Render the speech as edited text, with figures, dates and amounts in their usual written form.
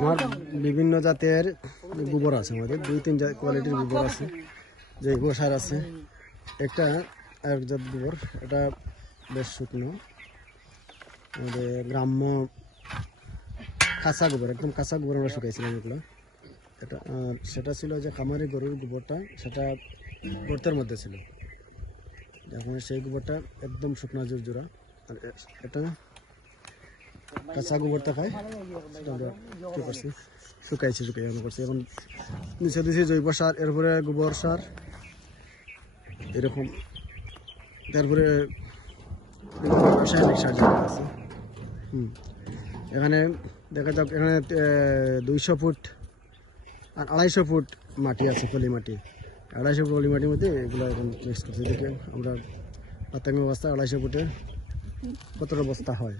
আমার বিভিন্ন জাতের গোবর আছে, আমাদের 2-3 কোয়ালিটির গোবর আছে, জৈব সার আছে। একটা এক জাত গোবর, এটা বেশ শুকনো, আমাদের গ্রাম্য কাঁচা গোবর, একদম কাঁচা গোবর আমরা শুকাইছিলাম এগুলো। এটা সেটা ছিল যে খামারি গরুর গোবরটা, সেটা গর্তের মধ্যে ছিল। এখন সেই গোবরটা একদম শুকনো জোরজোড়া, আর এটা কাঁচা গোবরটা খায়, সেটা আমরা কী করছি, শুকাই আমরা করছি। এখন নিচে দিয়েছি জৈব সার, এরপরে গোবর সার এরকম, তারপরে রাসায়নিক সার যেটা আছে। এখানে দেখা যাক, এখানে 200 ফুট আর 250 ফুট মাটি আছে, পলি মাটি। 250 ফুট পলি মাটির মধ্যে এগুলো এখন মিক্স করছি। দেখে আমরা পাতাঙ্গ বস্তা 250 ফুটে কতটা বস্তা হয়।